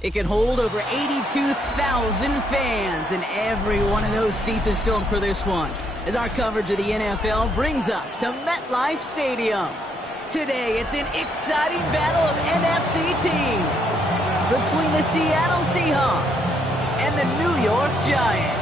It can hold over 82,000 fans, and every one of those seats is filled for this one, as our coverage of the NFL brings us to MetLife Stadium. Today, it's an exciting battle of NFC teams between the Seattle Seahawks and the New York Giants.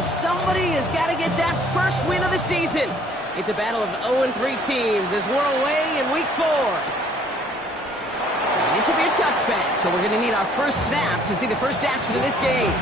Somebody has got to get that first win of the season. It's a battle of 0-3 teams as we're away in Week 4. This will be a touchback, so we're going to need our first snap to see the first action of this game.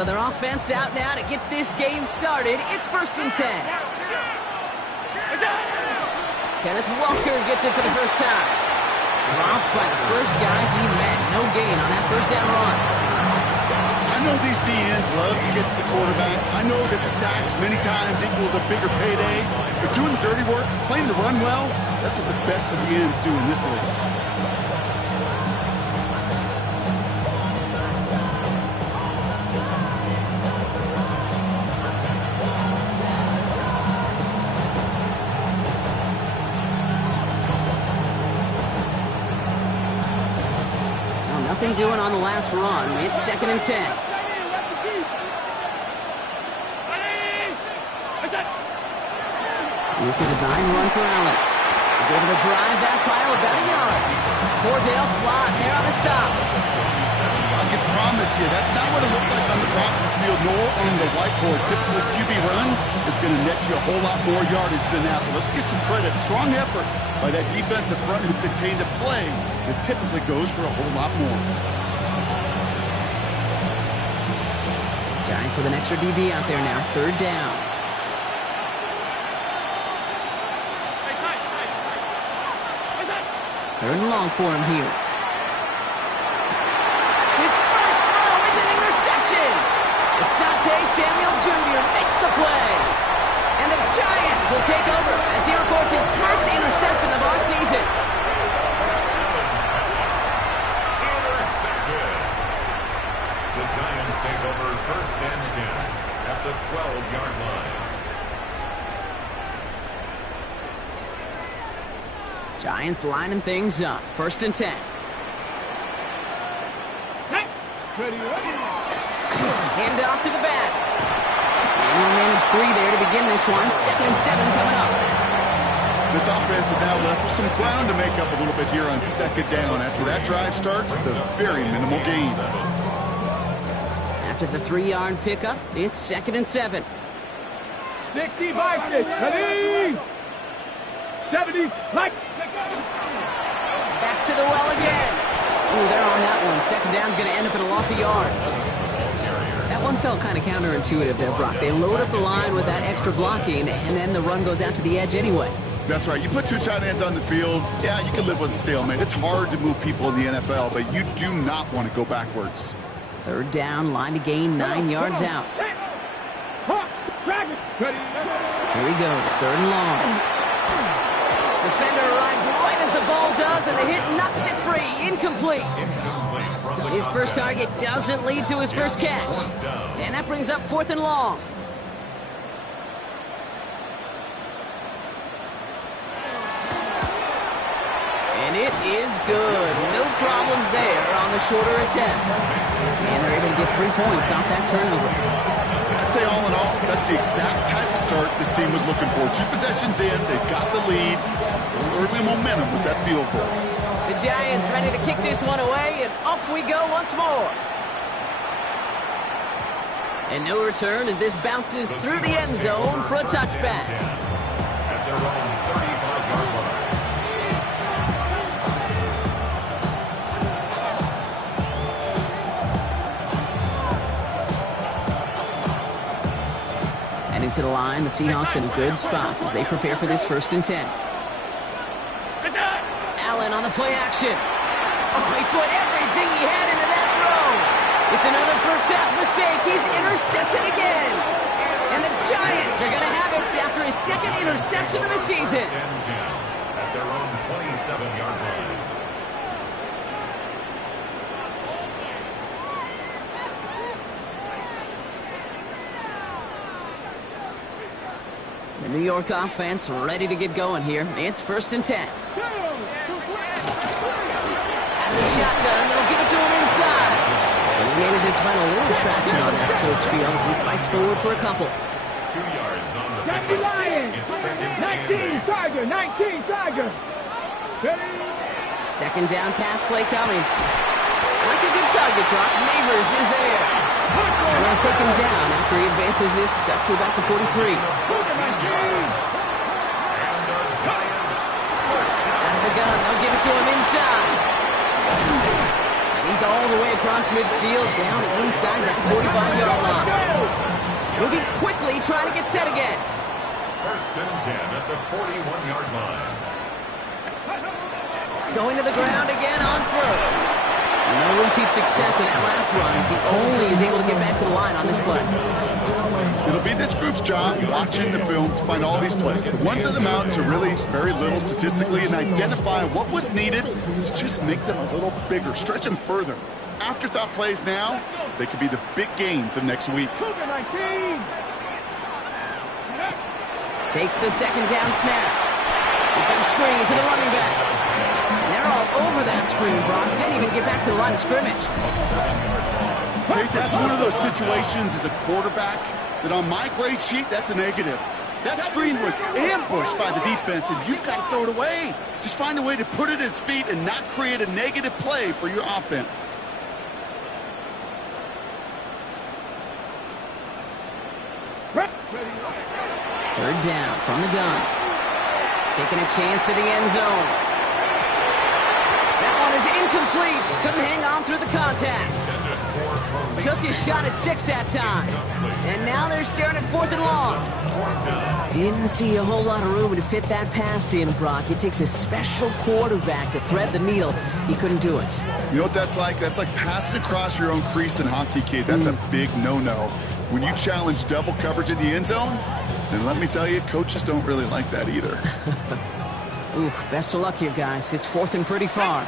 So their offense out now to get this game started. It's 1st and 10. Kenneth Walker gets it for the first time. Dropped by the first guy he met. No gain on that first down run. I know these DNs love to get to the quarterback. I know that sacks many times equals a bigger payday. But doing the dirty work, playing the run well, that's what the best of the ends do in this league. Nothing doing on the last run. It's 2nd and 10. This is a design run for Allen. He's able to drive that pile about a yard. Cordell Flott there on the stop. I can promise you, that's not what it looked like on the practice field nor on the whiteboard. Typical QB run is going to net you a whole lot more yardage than that. But let's give some credit. Strong effort by that defensive front who contained a play that typically goes for a whole lot more. Giants with an extra DB out there now. 3rd down. Third and long for him here. His first throw is an interception. Asante Samuel Jr. makes the play. And the Giants will take over as he records his first interception of our season. Intercepted. The Giants take over 1st and 10 at the 12-yard line. Giants lining things up. 1st and 10. Hand off to the back. And he'll manage 3 there to begin this one. 2nd and 7 coming up. This offense is now left with some ground to make up a little bit here on 2nd down. After that drive starts with a very minimal gain. After the 3-yard pickup, it's 2nd and 7. 65, ready? 70, like. Back to the well again. Ooh, they're on that one. 2nd down's going to end up in a loss of yards. That one felt kind of counterintuitive there, Brock. They load up the line with that extra blocking, and then the run goes out to the edge anyway. That's right. You put 2 tight ends on the field, yeah, you can live with a stalemate. It's hard to move people in the NFL, but you do not want to go backwards. 3rd down, line to gain 9 yards out. Here he goes, 3rd and long. Defender arrives right as the ball does, and the hit knocks it free. Incomplete. His first target doesn't lead to his first catch. And that brings up 4th and long. It is good. No problems there on the shorter attempt. And they're able to get 3 points off that turnover. I'd say all in all, that's the exact type of start this team was looking for. 2 possessions in, they've got the lead. A little early momentum with that field goal. The Giants ready to kick this one away, and off we go once more. And no return as this bounces through the end zone for a touchback. At their own 35-yard line. Heading to the line, the Seahawks in a good spot as they prepare for this 1st and 10. Allen on the play action. Oh, he put everything he had into that throw. It's another first-half mistake. He's intercepted again. And the Giants are going to have it after his 2nd interception of the season. At their own 27-yard line. The New York offense ready to get going here. It's 1st and 10. Out of the shotgun, they'll give it to him inside. And he manages to find a little traction on that search field as he fights forward for a couple. 2 yards on the Jackie pickup. Lions. It's 2nd and 19 Tiger. 19 Tiger. Ready? 2nd down pass play coming. Like a good target, Brock. Neighbors is there. And they'll take him down after he advances this up to about the 43. And the Giants Out of the gun, they'll give it to him inside. And he's all the way across midfield, down inside that 45-yard line. Moving quickly, trying to get set again. 1st and 10 at the 41-yard line. Going to the ground again on 1st. No repeat success in that last run as he only is able to get back to the line on this play. It'll be this group's job watching the film to find all these plays. The ones that amount to really very little statistically and identify what was needed to just make them a little bigger, stretch them further. Afterthought plays now, they could be the big gains of next week. Takes the 2nd down snap. We've got a screen to the running back. And they're all over that screen, Brock. Didn't even get back to the line of scrimmage. Hey, that's one of those situations as a quarterback that on my grade sheet, that's a negative. That screen was ambushed by the defense, and you've got to throw it away. Just find a way to put it at his feet and not create a negative play for your offense. Third down from the gun. Taking a chance to the end zone. That one is incomplete. Couldn't hang on through the contact. Took his shot at 6 that time. And now they're staring at 4th and long. Didn't see a whole lot of room to fit that pass in, Brock. It takes a special quarterback to thread the needle. He couldn't do it. You know what that's like? That's like passing across your own crease in hockey, kid. That's a big no-no. When you challenge double coverage in the end zone, then let me tell you, coaches don't really like that either. Oof, best of luck here, guys. It's 4th and pretty far.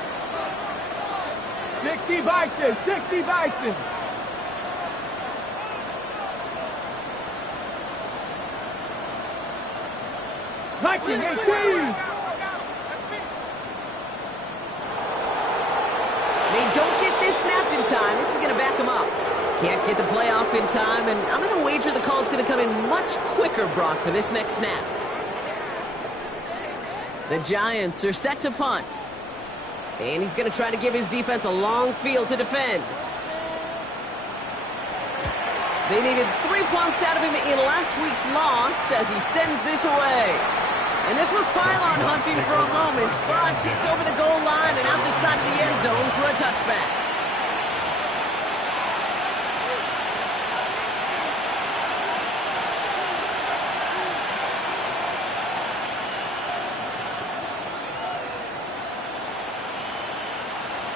60 Bison. 60 Bison. Viking 18. They don't get this snapped in time. This is going to back them up. Can't get the play off in time, and I'm going to wager the call is going to come in much quicker, Brock, for this next snap. The Giants are set to punt. And he's going to try to give his defense a long field to defend. They needed 3 punts out of him in last week's loss as he sends this away. And this was pylon hunting for a moment, but it's over the goal line and out the side of the end zone for a touchback.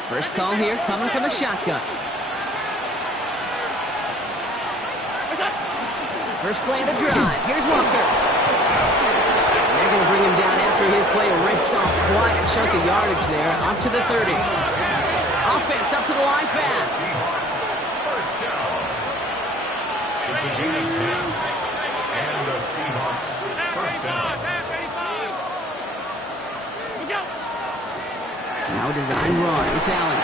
First call here coming from the shotgun. First play of the drive. Here's Walker. They're going to bring him down after his play rips off quite a chunk of yardage there, up to the 30. Offense up to the line fast. First down. It's a gain of 10. And the Seahawks first down. Now a design run. It's Allen.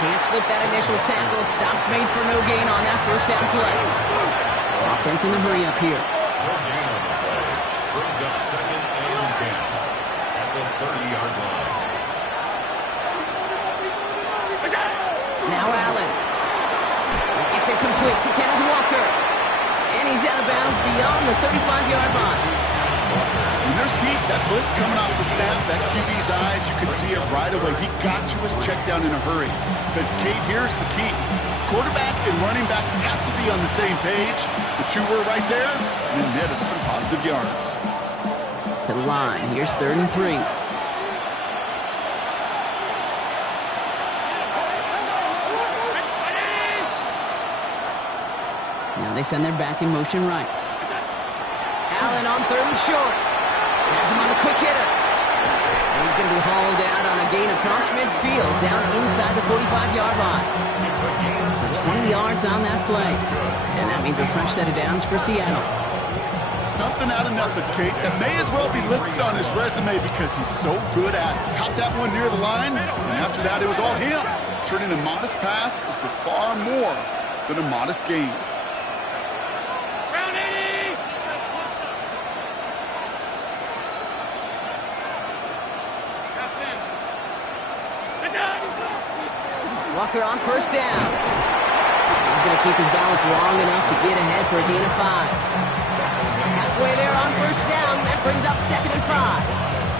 Can't slip that initial tackle. Stops made for no gain on that first down play. Offense in the hurry up here. No gain on the play. Brings up 2nd and 10 at the 30-yard line. Now Allen. It's incomplete to Kenneth Walker. And he's out of bounds beyond the 35-yard line. When there's heat, that blitz coming off the snap, that QB's eyes, you can see it right away. He got to his check down in a hurry. But, Kate, here's the key. Quarterback and running back have to be on the same page. The two were right there, and then netted some positive yards. To the line. Here's 3rd and 3. Now they send their back in motion right. Allen on 3rd and short. Has him on a quick hitter. And he's going to be hauled out on a gain across midfield down inside the 45-yard line. So 20 yards on that play. And that means a fresh set of downs for Seattle. Something out of nothing, Kate. That may as well be listed on his resume because he's so good at it. Caught that one near the line, and after that it was all him. Turning a modest pass into far more than a modest gain. Walker on 1st down. He's going to keep his balance long enough to get ahead for a gain of 5. Halfway there on 1st down. That brings up 2nd and 5.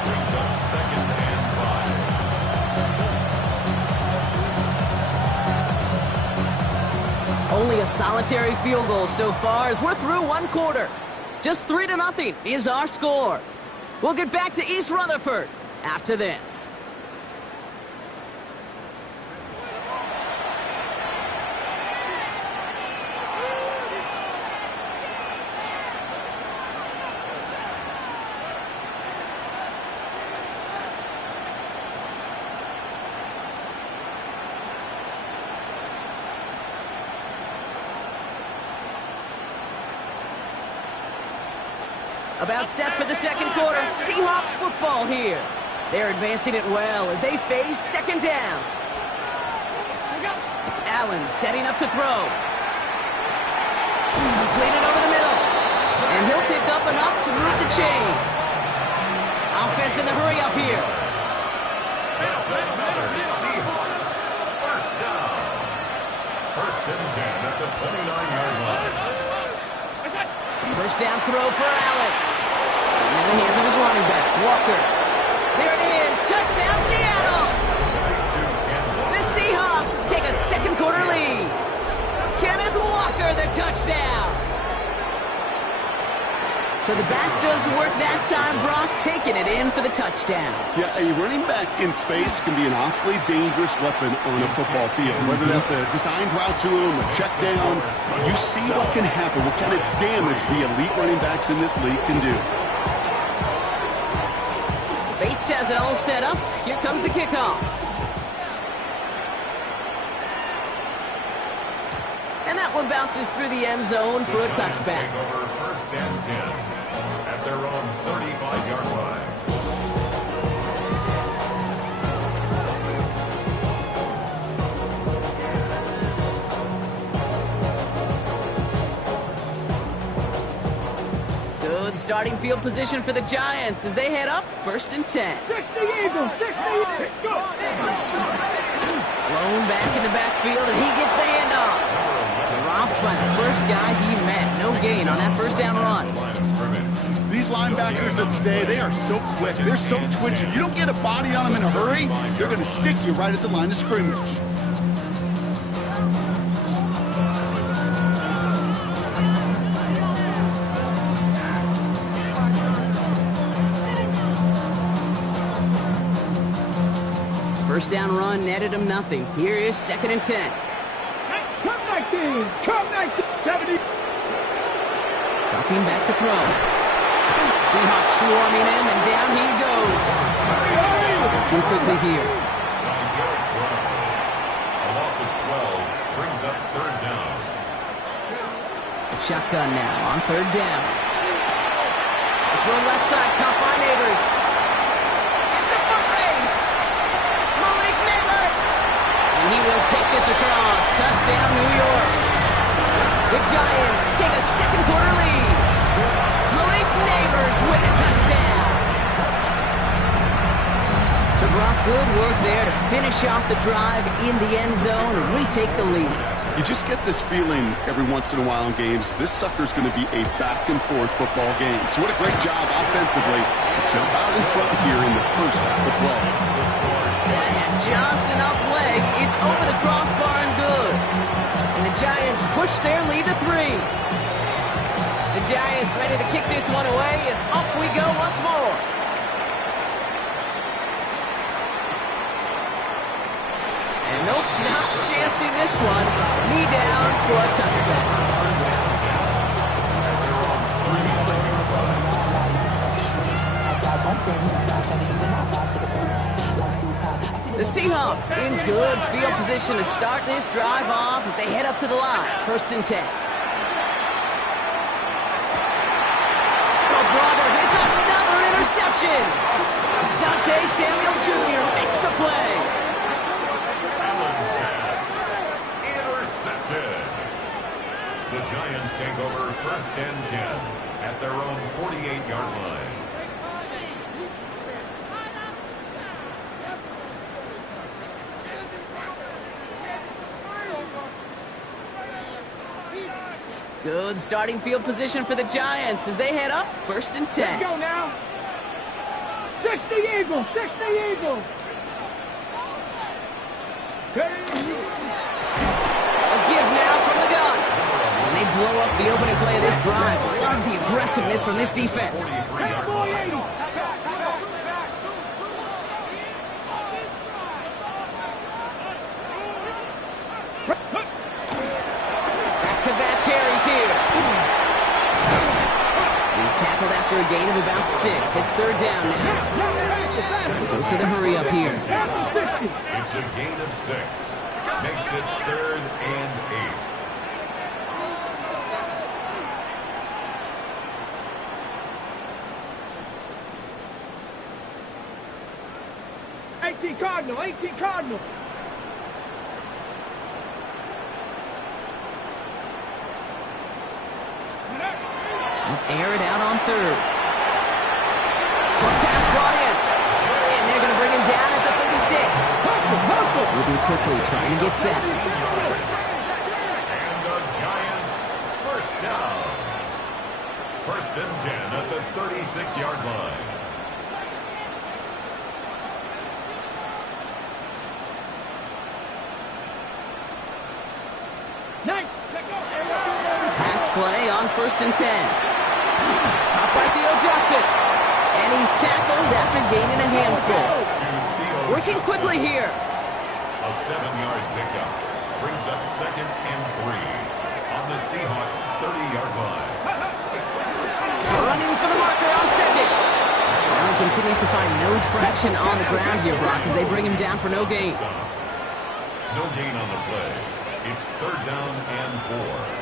Brings up 2nd and 5. Only a solitary field goal so far as we're through 1 quarter. Just 3-0 is our score. We'll get back to East Rutherford after this. About set for the 2nd quarter. Seahawks football here. They're advancing it well as they face 2nd down. Allen setting up to throw. Completed over the middle. And he'll pick up enough to move the chains. Offense in the hurry up here. It's another Seahawks 1st down. 1st and 10 at the 29-yard line. 1st down throw for Allen. In the hands of his running back, Walker. There it is. Touchdown, Seattle. The Seahawks take a 2nd quarter lead. Kenneth Walker, the touchdown. So the back does the work that time, Brock, taking it in for the touchdown. Yeah, a running back in space can be an awfully dangerous weapon on a football field. Whether that's a designed route to him, a check down, you see what can happen, what kind of damage the elite running backs in this league can do. Bates has it all set up. Here comes the kickoff. And that one bounces through the end zone for a touchback. Take over 1st and 10 at their own 35-yard line. Good starting field position for the Giants as they head up 1st and 10. 60 Eagles, 60 Eagles. Blown back in the backfield, and he gets the handoff. Dropped by the first guy he met. No gain on that 1st down run. These linebackers of today, they are so quick. They're so twitchy. You don't get a body on them in a hurry, they're going to stick you right at the line of scrimmage. First down run netted him nothing. Here is 2nd and 10. Come 19, come 19, 70. Dropping back to throw. Seahawks swarming him, and down he goes. Working quickly here. A loss of 12 brings up 3rd down. Shotgun now on 3rd down. The throw left side, caught by Neighbors. It's a foot race. Malik he will take this across. Touchdown, New York. The Giants take a second quarter lead. Malik Neighbors with a touchdown. So, Brock, good work there to finish off the drive in the end zone and retake the lead. You just get this feeling every once in a while in games, this sucker's going to be a back-and-forth football game. So what a great job offensively to jump out in front here in the first half of play. That has just enough leg. It's over the crossbar and good. And the Giants push their lead to 3. The Giants ready to kick this one away, and off we go once more. And nope, not chancing this one. Knee down for a touchdown. The Seahawks in good field position to start this drive off as they head up to the line. 1st and 10. Oh, brother, it's another interception. Asante Samuel Jr. makes the play. Allen's pass intercepted. The Giants take over 1st and 10 at their own 48-yard line. Good starting field position for the Giants as they head up 1st and 10. Let's go now. 60 Eagles, 60 Eagles. A give now from the gun. And they blow up the opening play of this drive. Love the aggressiveness from this defense. Back-to-back carries here. He's tackled after a gain of about 6. It's 3rd down now. Goes to the hurry up here. It's a gain of 6. Makes it 3rd and 8. 18 Cardinal, 18 Cardinal. Air it out on 3rd. Short pass brought in. And they're going to bring him down at the 36. Moving quickly, trying to get set.8. And the Giants first down. 1st and 10 at the 36-yard line. Nice. Pass play on 1st and 10. Up by Theo Johnson. And he's tackled after gaining a handful. Working quickly here. A 7-yard pickup brings up 2nd and 3 on the Seahawks 30-yard line. Running for the marker on 2nd. Now he continues to find no traction on the ground here, Brock, as they bring him down for no gain. No gain on the play. It's 3rd down and 4.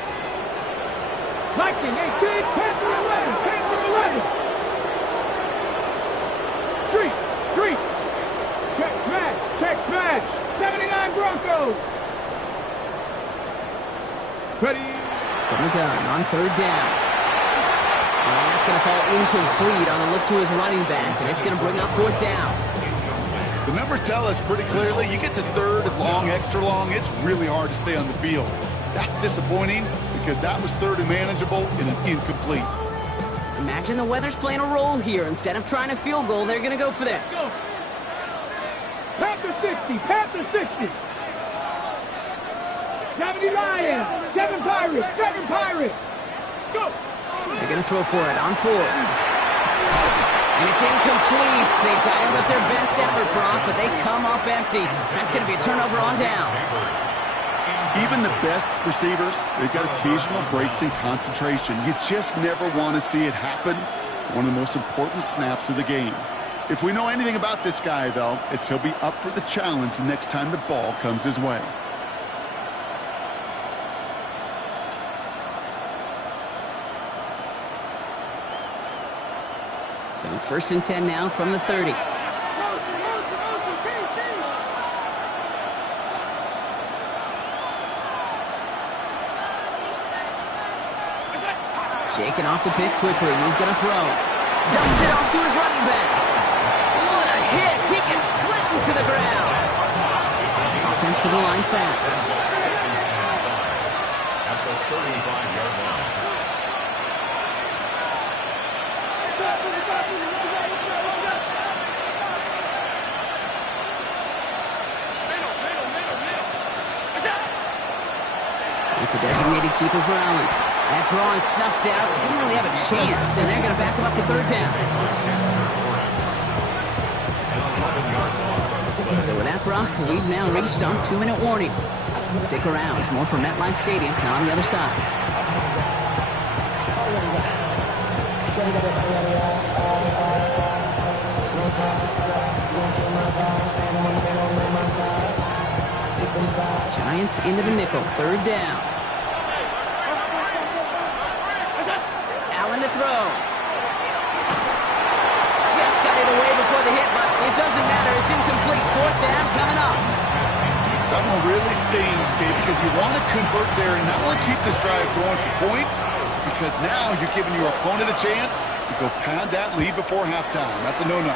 Viking, 18, Panther 11, Panther 11. Street. Check smash. 79 Broncos. Ready. From the gun on 3rd down. And that's going to fall incomplete on a look to his running back, and it's going to bring up 4th down. The numbers tell us pretty clearly, you get to 3rd and long, extra long, it's really hard to stay on the field. That's disappointing because that was 3rd and manageable and an incomplete. Imagine the weather's playing a role here. Instead of trying a field goal, they're going to go for this. Panther 60, Panther 60. 70 Lions, 7 Pirates, 7 Pirates. Let's go. They're going to throw for it on 4th. And it's incomplete. They dialed up their best effort, Brock, but they come up empty. That's going to be a turnover on downs. Even the best receivers, they've got occasional breaks in concentration. You just never want to see it happen. It's one of the most important snaps of the game. If we know anything about this guy, though, it's he'll be up for the challenge the next time the ball comes his way. So 1st and 10 now from the 30. Shaking off the pick quickly. He's going to throw. Dumps it off to his running back. What a hit. He gets flattened to the ground. Offensive line fast. At the 35-yard line. It's a designated keeper for Allen. That draw is snuffed out. Didn't really have a chance, and they're going to back him up for third down. So with that, Brock, we've now reached our 2-minute warning. Stick around. More from MetLife Stadium now on the other side. Giants into the nickel. Third down. Allen to throw. Just got it away before the hit, but it doesn't matter. It's incomplete. Fourth down coming up. That one really stings, Kate, because you want to convert there and not only keep this drive going for points, because now you're giving your opponent a chance to go pad that lead before halftime. That's a no-no.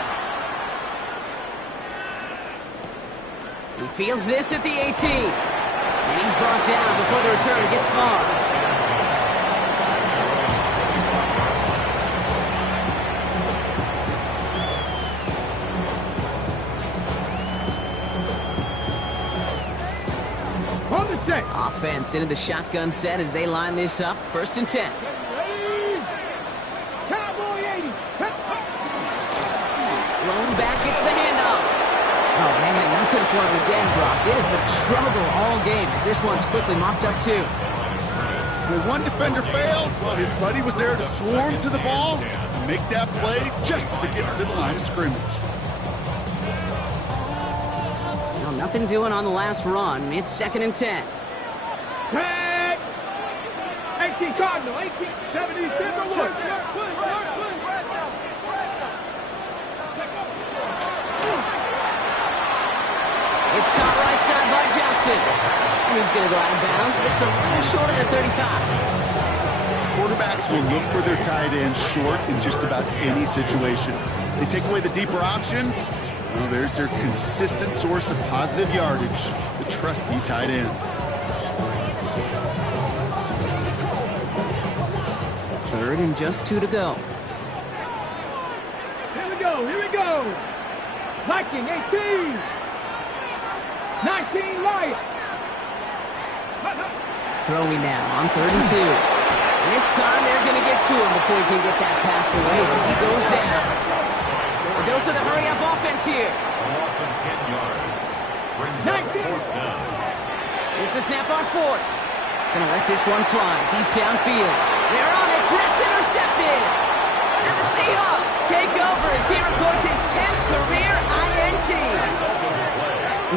He fields this at the 18. And he's brought down before the return gets far. Offense into the shotgun set as they line this up. First and 10. Rolling back, it's the handoff. Oh, man, nothing for him again, Brock. It has been trouble all game as this one's quickly mopped up, too. When one defender failed, well, his buddy was there to swarm to the ball and make that play just as it gets to the line of scrimmage. Well, nothing doing on the last run. It's second and 10. Tag! 18 Cardinal, 18, 70, 1. It's caught right side by Johnson. He's going to go out of bounds. Looks a little short of the 35. Quarterbacks will look for their tight end short in just about any situation. They take away the deeper options. Well, there's their consistent source of positive yardage, the trusty tight end. Third and just 2 to go. Here we go, here we go. Viking, 18. 19 Lions. Throwing now on 3rd and 2. And this time they're going to get to him before he can get that pass away as he goes down. A dose of the hurry-up offense here. A loss of 10 yards. Brings up fourth down. Here's the snap on 4th. Gonna let this one fly deep downfield. They're on it. That's intercepted. And the Seahawks take over as he records his 10th career INT.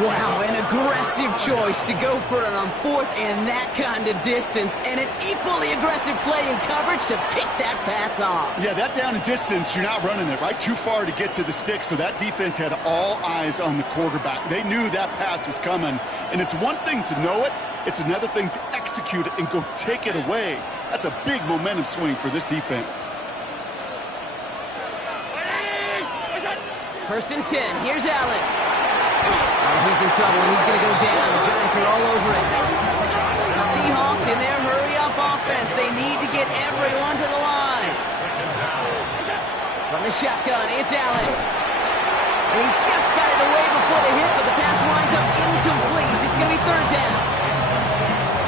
Wow, an aggressive choice to go for it on 4th and that kind of distance, and an equally aggressive play in coverage to pick that pass off. Yeah, that down and distance, you're not running it, right? Too far to get to the stick, so that defense had all eyes on the quarterback. They knew that pass was coming, and it's one thing to know it, it's another thing to execute it and go take it away. That's a big momentum swing for this defense. First and 10, here's Allen. Oh, he's in trouble, and he's going to go down. The Giants are all over it. Seahawks in their hurry-up offense. They need to get everyone to the line. From the shotgun, it's Allen. He just got it away before the hit, but the pass winds up incomplete. It's going to be 3rd down.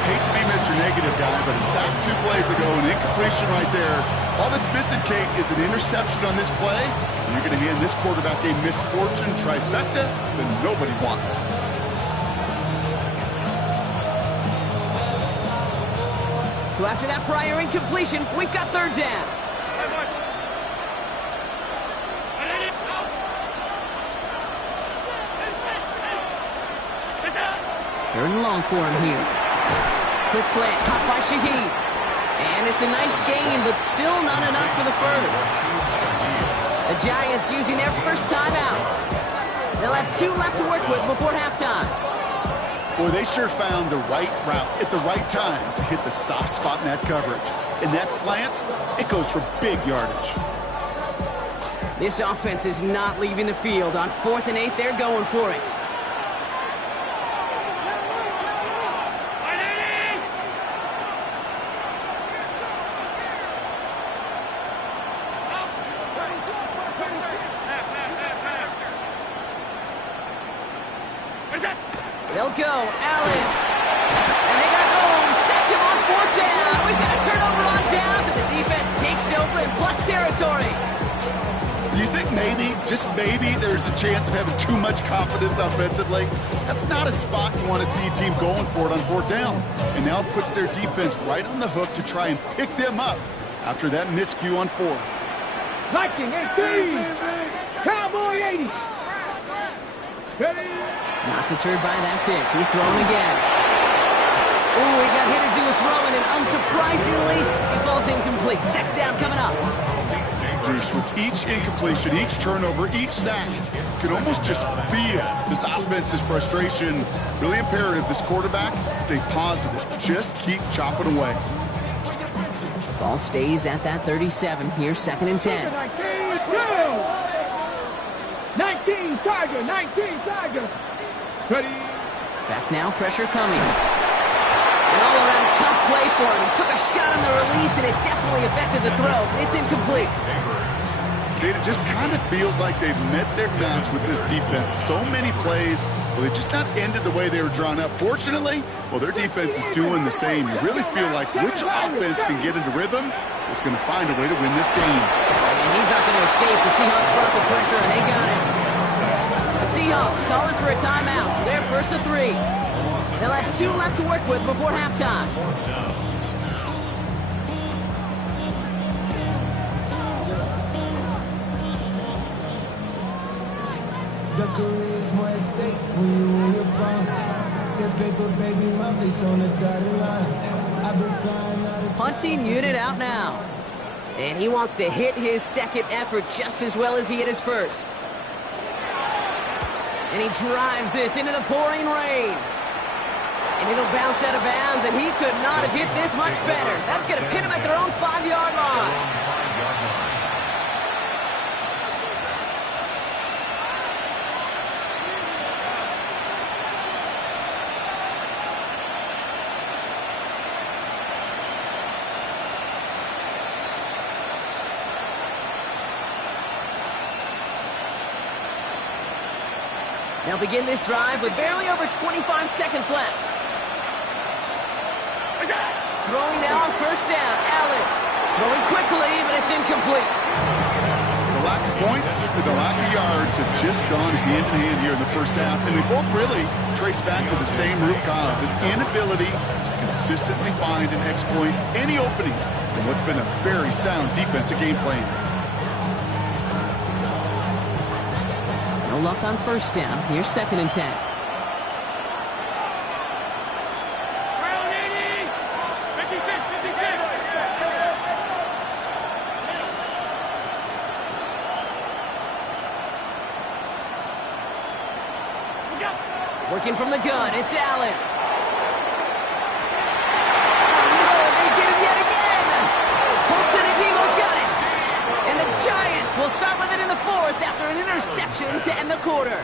Hate to be Mr. Negative guy, but a sack 2 plays ago, an incompletion right there. All that's missing, Kate, is an interception on this play. And you're going to hand this quarterback a misfortune trifecta that nobody wants. So after that prior incompletion, we've got 3rd down. 3rd and long for him here. Quick slant, caught by Shaheed. And it's a nice gain, but still not enough for the first. The Giants using their first timeout. They'll have 2 left to work with before halftime. Boy, they sure found the right route at the right time to hit the soft spot in that coverage. And that slant, it goes for big yardage. This offense is not leaving the field. On 4th and 8, they're going for it. They'll go. Allen. And they got home. Sacked him on 4th down. We've got a turnover on downs, and the defense takes over in plus territory. You think maybe, just maybe, there's a chance of having too much confidence offensively? That's not a spot you want to see a team going for it on 4th down. And now it puts their defense right on the hook to try and pick them up after that miscue on 4th. Viking 18. Cowboy 80. Not deterred by that pick. He's throwing again. Ooh, he got hit as he was throwing, and unsurprisingly, he falls incomplete. 2nd down coming up. Bruce, with each incompletion, each turnover, each sack, you can almost just feel this offense's frustration. Really imperative, this quarterback, stay positive. Just keep chopping away. Ball stays at that 37. Here's 2nd and 10. 19 Tiger, 19 Tiger. Ready. Back now, pressure coming. An all-around tough play for him. He took a shot on the release, and it definitely affected the throw. It's incomplete. It just kind of feels like they've met their match with this defense. So many plays, well, they just not ended the way they were drawn up. Fortunately, well, their defense is doing the same. You really feel like which offense can get into rhythm is going to find a way to win this game. And he's not going to escape. The Seahawks brought the pressure, and they got it. The Seahawks calling for a timeout. They're 1st and 3. They'll have 2 left to work with before halftime. The career's more at stake when you wear your crown. That paper, baby, my face on the dotted line. I've been flying out of Punting unit out now. And he wants to hit his 2nd effort just as well as he hit his 1st. And he drives this into the pouring rain. And it'll bounce out of bounds, and he could not have hit this much better. That's going to pin him at their own 5-yard line. They'll begin this drive with barely over 25 seconds left. Throwing now on 1st down. Allen throwing quickly, but it's incomplete. The lack of points and the lack of yards have just gone hand in hand here in the 1st half, and they both really trace back to the same root cause, an inability to consistently find and exploit any opening in what's been a very sound defensive game plan. No luck on 1st down. Here's 2nd and 10. Working from the gun, it's Allen. Oh, no, they get him yet again. Colson and Demo's got it. And the Giants will start with it in the 4th after an interception to end the quarter.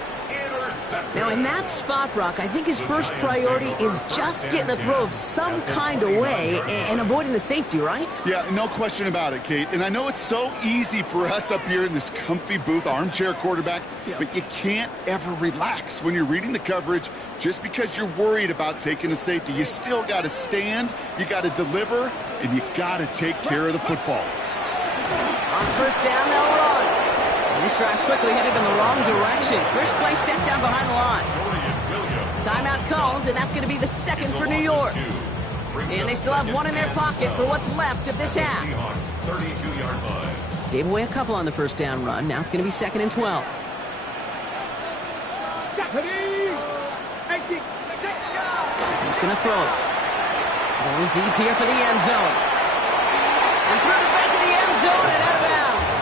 Now, in that spot, Brock, I think his first priority is just getting a throw of some kind of way and avoiding the safety, right? Yeah, no question about it, Kate. And I know it's so easy for us up here in this comfy booth, armchair quarterback, but you can't ever relax when you're reading the coverage just because you're worried about taking a safety. You still got to stand, you got to deliver, and you got to take care of the football. On 1st down, they'll run. And this drive's quickly headed in the wrong direction. First play set down behind the line. Timeout called, and that's going to be the 2nd for New York. And they still have 1 in their pocket for what's left of this half. Gave away a couple on the 1st down run. Now it's going to be 2nd and 12. He's going to throw it. Going deep here for the end zone. And through the back of the end zone and out of bounds.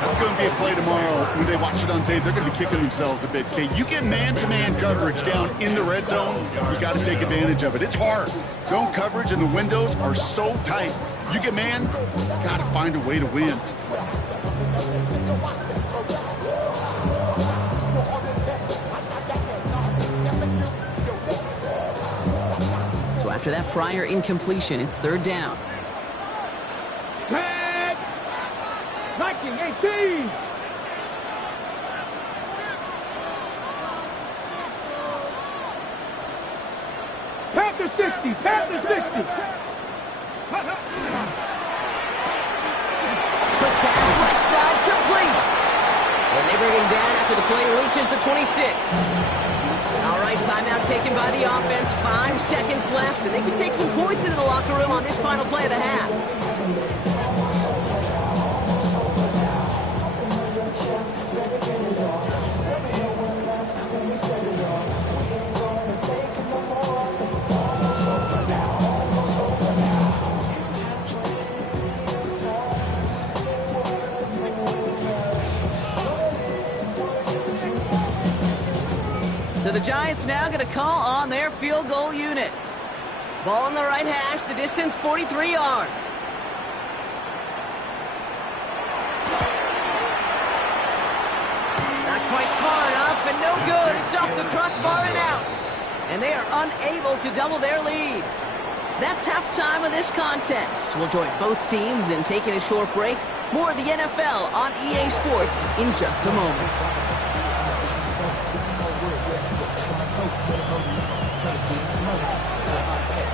That's going to be a play tomorrow when they watch it on tape. They're going to be kicking themselves a bit. Okay, you get man-to-man coverage down in the red zone, you got to take advantage of it. It's hard. Zone coverage and the windows are so tight. You get man, got to find a way to win. So after that prior incompletion, it's third down. Tag! Viking 18! Panther 60! Panther 60! Quick pass, right side, complete. And they bring him down after the play reaches the 26. All right, timeout taken by the offense. 5 seconds left, and they can take some points into the locker room on this final play of the half. So the Giants now going to call on their field goal unit. Ball on the right hash, the distance 43 yards. Not quite far enough, and no good. It's off the crossbar and out. And they are unable to double their lead. That's halftime of this contest. We'll join both teams in taking a short break. More of the NFL on EA Sports in just a moment.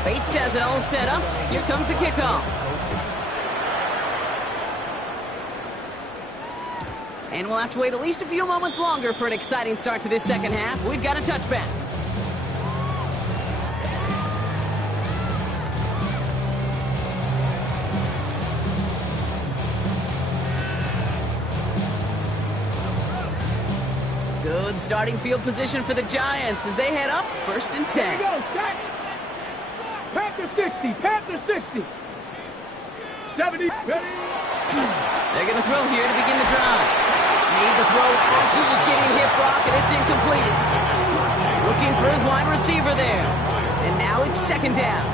Bates has it all set up. Here comes the kickoff. And we'll have to wait at least a few moments longer for an exciting start to this second half. We've got a touchback. Good starting field position for the Giants as they head up 1st and 10. Here we go, Jack. Panther 60, Panther 60. 70, ready. They're going to throw here to begin the drive. Made the throw as he was getting hit, Brock, and it's incomplete. Looking for his wide receiver there. And now it's 2nd down.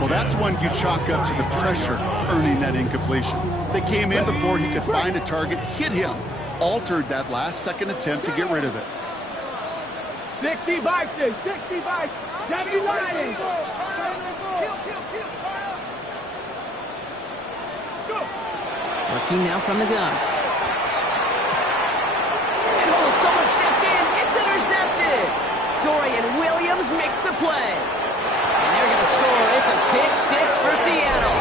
Well, that's one you chalk up to the pressure earning that incompletion. They came in before he could find a target, hit him, altered that last-second attempt to get rid of it. 60 Vikings, 60 Vikings, 70 Lions. Working now from the gun. And oh, someone stepped in. It's intercepted. Dorian Williams makes the play. And they're going to score. It's a pick 6 for Seattle.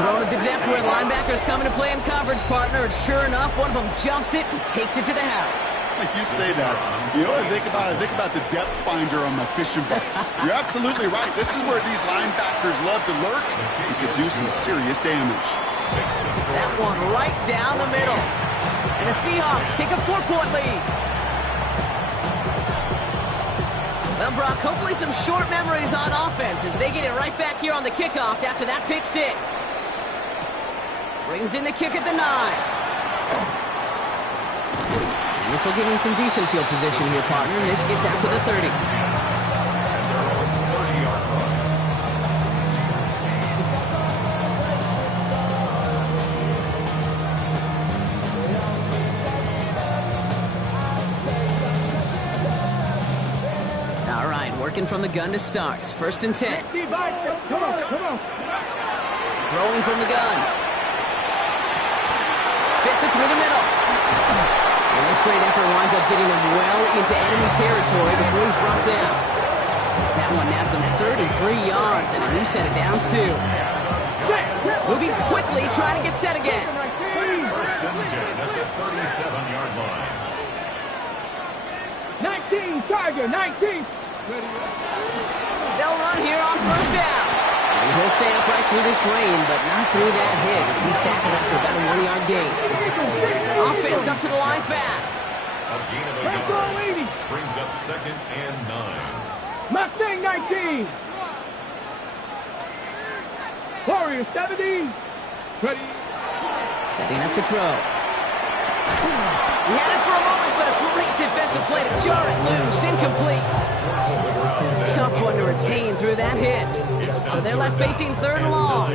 Thrown at the depth where linebackers coming to play in coverage, partner. And sure enough, one of them jumps it and takes it to the house. You say that. You know what I think about? I think about the depth finder on my fishing boat. You're absolutely right. This is where these linebackers love to lurk. You could do some serious damage. That one right down the middle. And the Seahawks take a 4-point lead. Well, Brock, hopefully some short memories on offense as they get it right back here on the kickoff after that pick 6. Brings in the kick at the 9. And this will give him some decent field position here, partner. And this gets out to the 30. All right, working from the gun to start. 1st and 10. Come on, come on. Throwing from the gun. Fits it through the middle. And this great effort winds up getting him well into enemy territory before he's brought down. That one nabs him 33 yards and a new set of downs, too. Moving quickly, trying to get set again. 1st and 10 at the 37-yard line. 19, Tiger, 19. They'll run here on 1st down. And he'll stay upright through this rain, but not through that hit as he's tackled after about a 1-yard gain. Offense up to the line fast. A gain of a yard. Brings up 2nd and 9. Mustang 19. Warrior 70. Ready. Setting up to throw. He had it for a moment, but a great defensive play to jar it loose. Incomplete. Tough one to retain through that hit. So they're left facing third and long.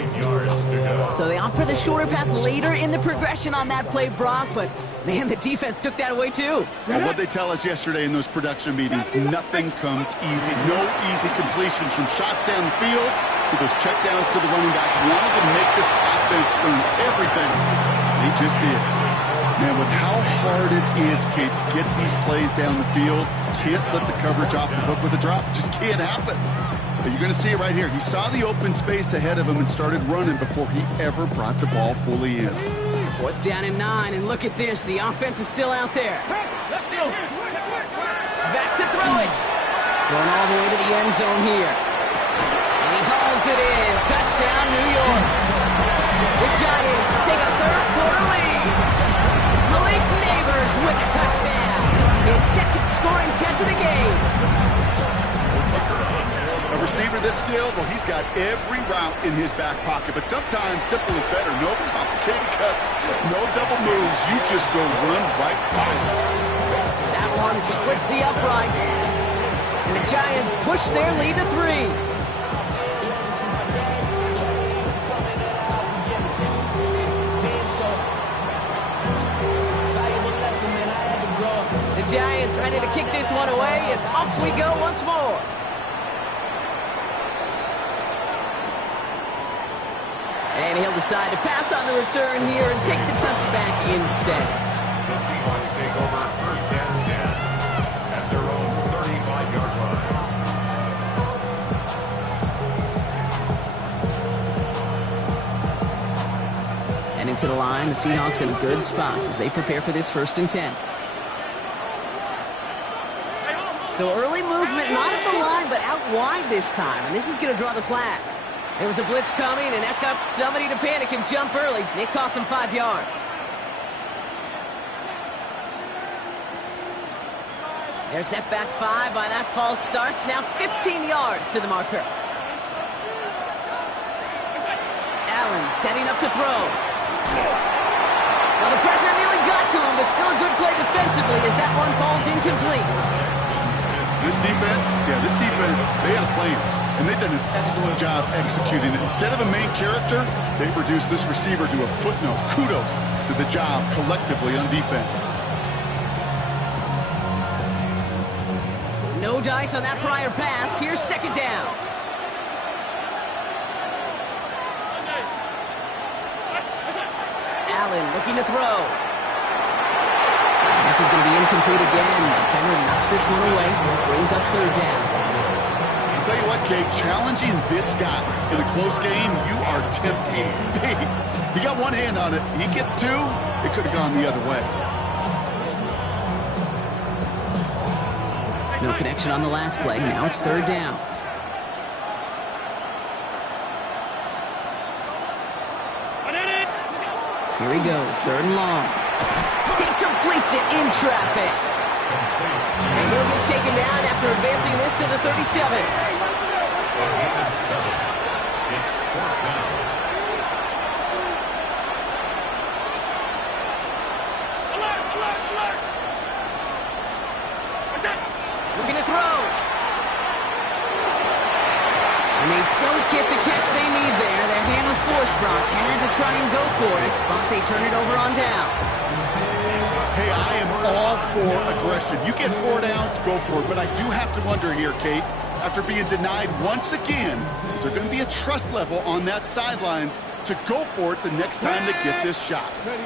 So they opt for the shorter pass later in the progression on that play, Brock, but man, the defense took that away too. Well, what they tell us yesterday in those production meetings, nothing comes easy. No easy completions from shots down the field to those checkdowns to the running back. Wanted to make this offense earn everything. They just did. Man, with how hard it is, Kate, to get these plays down the field, can't let the coverage off the hook with a drop. Just can't happen. But you're going to see it right here. He saw the open space ahead of him and started running before he ever brought the ball fully in. 4th down and 9, and look at this. The offense is still out there. Back to throw it. Going all the way to the end zone here. And he hauls it in. Touchdown, New York. The Giants take a third-quarter lead. Malik Neighbors with a touchdown. His second scoring catch of the game. A receiver this skilled, well, he's got every route in his back pocket. But sometimes simple is better. No complicated cuts, no double moves. You just go run right by him. That one splits the uprights. And the Giants push their lead to 3. The Giants ready to kick this one away, and off we go once more. And he'll decide to pass on the return here and take the touchback instead. The Seahawks take over 1st and 10 at their own 35-yard line. And into the line, the Seahawks in a good spot as they prepare for this 1st and 10. So early movement, not at the line, but out wide this time. And this is going to draw the flag. There was a blitz coming, and that got somebody to panic and jump early. It cost them 5 yards. They're set back 5 by that false start. Now 15 yards to the marker. Allen setting up to throw. Well, the pressure nearly got to him, but still a good play defensively as that one falls incomplete. This defense, they had a plan. And they've done an excellent job executing it. Instead of a main character, they've reduced this receiver to a footnote. Kudos to the job collectively on defense. No dice on that prior pass. Here's 2nd down. Allen looking to throw. This is going to be incomplete again. Defender knocks this one away. Brings up 3rd down. I'll tell you what, Kate, challenging this guy in a close game, you are tempting fate. He got one hand on it. He gets 2. It could have gone the other way. No connection on the last play. Now it's 3rd down. Here he goes, 3rd and long. He completes it in traffic. And he'll be taken down after advancing this to the 37. It's 4th down. Looking to throw. And they don't get the catch they need there. Their hand was forced, Brock. Had to try and go for it, but they turn it over on downs. Hey, I am all for aggression. You get 4 downs, go for it. But I do have to wonder here, Kate, after being denied once again, is there going to be a trust level on that sidelines to go for it the next time they get this shot? Going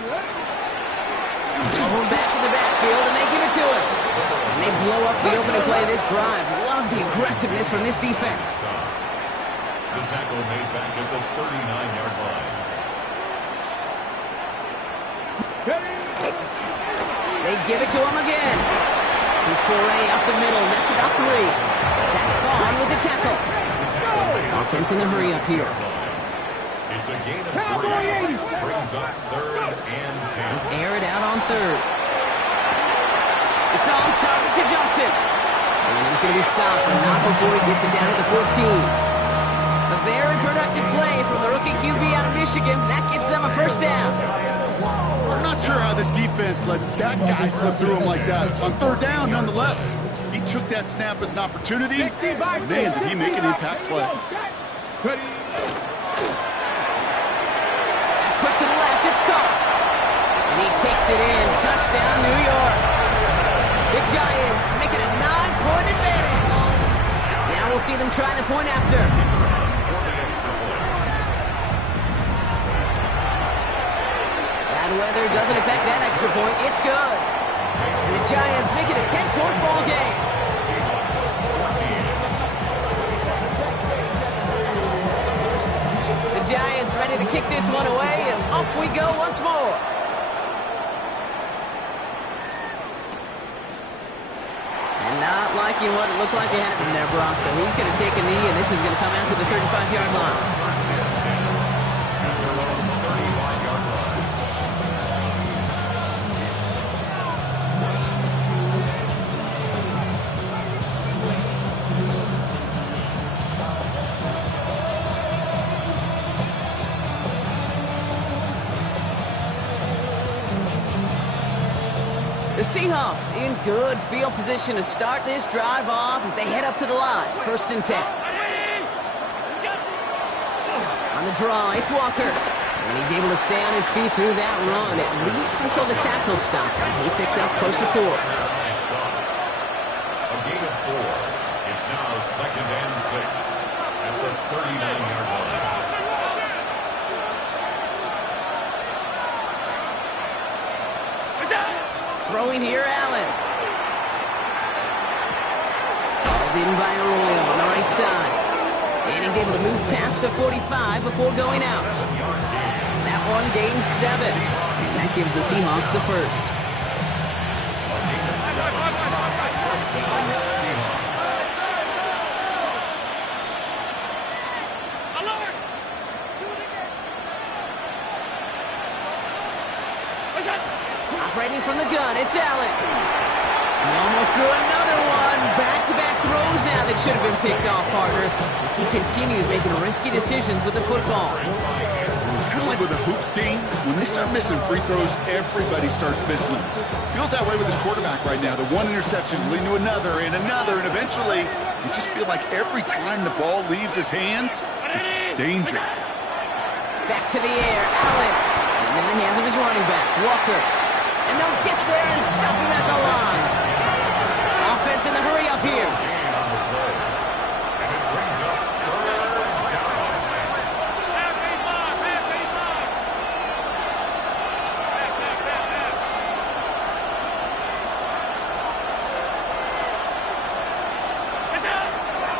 back in the backfield, and they give it to him. And they blow up the opening play of this drive. Love the aggressiveness from this defense. The tackle made back at the 39-yard line. They give it to him again. His foray up the middle. That's about 3. Zach Vaughn with the tackle. Offense in the hurry up here. It's a gain of 3. Brings up 3rd and 10. Air it out on 3rd. It's on target to Johnson. And he's going to be stopped, but not before he gets it down to the 14. very productive play from the rookie QB out of Michigan. That gets them a first down. I'm not sure how this defense let that guy slip through him like that. On third down, nonetheless, he took that snap as an opportunity. Man, did he make an impact play. Quick to the left, it's caught. And he takes it in. Touchdown, New York. The Giants make it a 9-point advantage. Now we'll see them try the point after. Bad weather doesn't affect that extra point. It's good. And the Giants make it a 10-point ball game. The Giants ready to kick this one away, and off we go once more. And not liking what it looked like they had from there, Brock. So he's going to take a knee, and this is going to come out to the 35-yard line. The Seahawks in good field position to start this drive off as they head up to the line. 1st and 10. On the draw, it's Walker. And he's able to stay on his feet through that run, at least until the tackle stops him. He picked up close to 4. A gain of 4. It's now 2nd and 6 at the 39-yard line. Throwing here, Allen. Called in by Arroyo on the right side. And he's able to move past the 45 before going out. That one gains 7. And that gives the Seahawks the first. Operating from the gun, it's Allen. He almost threw another one. Back-to-back throws now that should have been picked off, partner, as he continues making risky decisions with the football. Kind of like with a hoops team, when they start missing free throws, everybody starts missing them. Feels that way with his quarterback right now. The one interception is leading to another, and eventually, you just feel like every time the ball leaves his hands, it's danger. Back to the air, Allen. And in the hands of his running back, Walker. And they'll get there and stop him at the line. Offense in the hurry up here.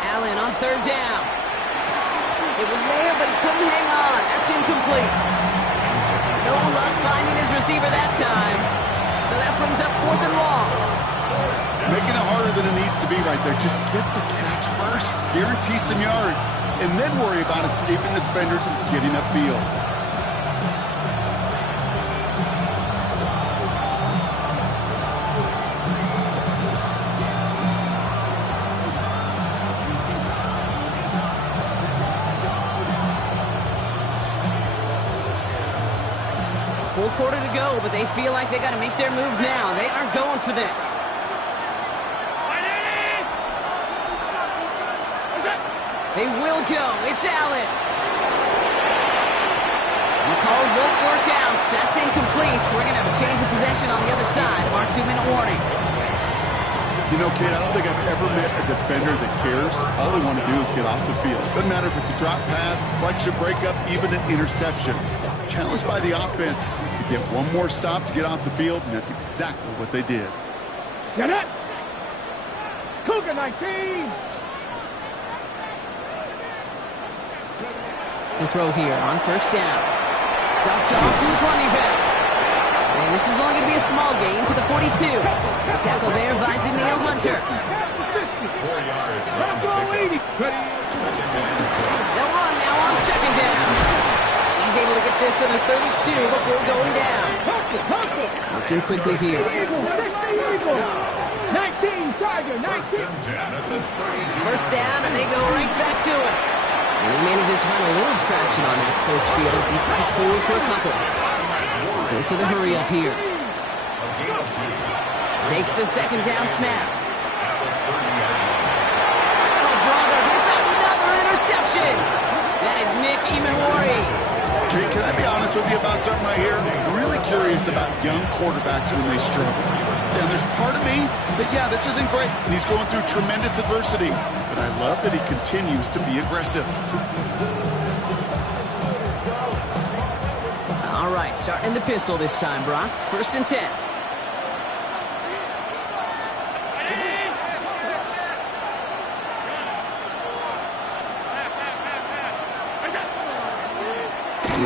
Allen on 3rd down. It was there, but he couldn't hang on. That's incomplete. No luck finding his receiver that time. So that brings up 4th and long. Making it harder than it needs to be right there. Just get the catch first. Guarantee some yards. And then worry about escaping the defenders and getting upfield. Full quarter to go, but they feel like they got to make their move now. They are going for this. They will go. It's Allen. The call won't work out. That's incomplete. We're going to have a change of possession on the other side of our 2-minute warning. You know, kid, I don't think I've ever met a defender that cares. All they want to do is get off the field. Doesn't matter if it's a drop pass, deflection, breakup, even an interception. Challenged by the offense to get one more stop to get off the field, and that's exactly what they did. Get it! Cougar 19! To throw here on 1st down. Dumped off to his running back. And this is only going to be a small gain to the 42. The tackle there by Danielle Hunter. 4 yards. They'll run now on 2nd down. He's able to get this to the 32 before going down. Looking quickly here. 19, Tiger, 19. 1st and 10 at the 32. 1st down, and they go right back to it. And he manages to find a little traction on that search field as he fights forward for a couple. Goes to the hurry up here. Takes the second down snap. Oh, brother, it's another interception. That is Nick Imanwari. Can I be honest with you about something right here? I'm really curious about young quarterbacks when they struggle. And there's part of me that, yeah, this isn't great. And he's going through tremendous adversity. But I love that he continues to be aggressive. All right, starting in the pistol this time, Brock. 1st and 10.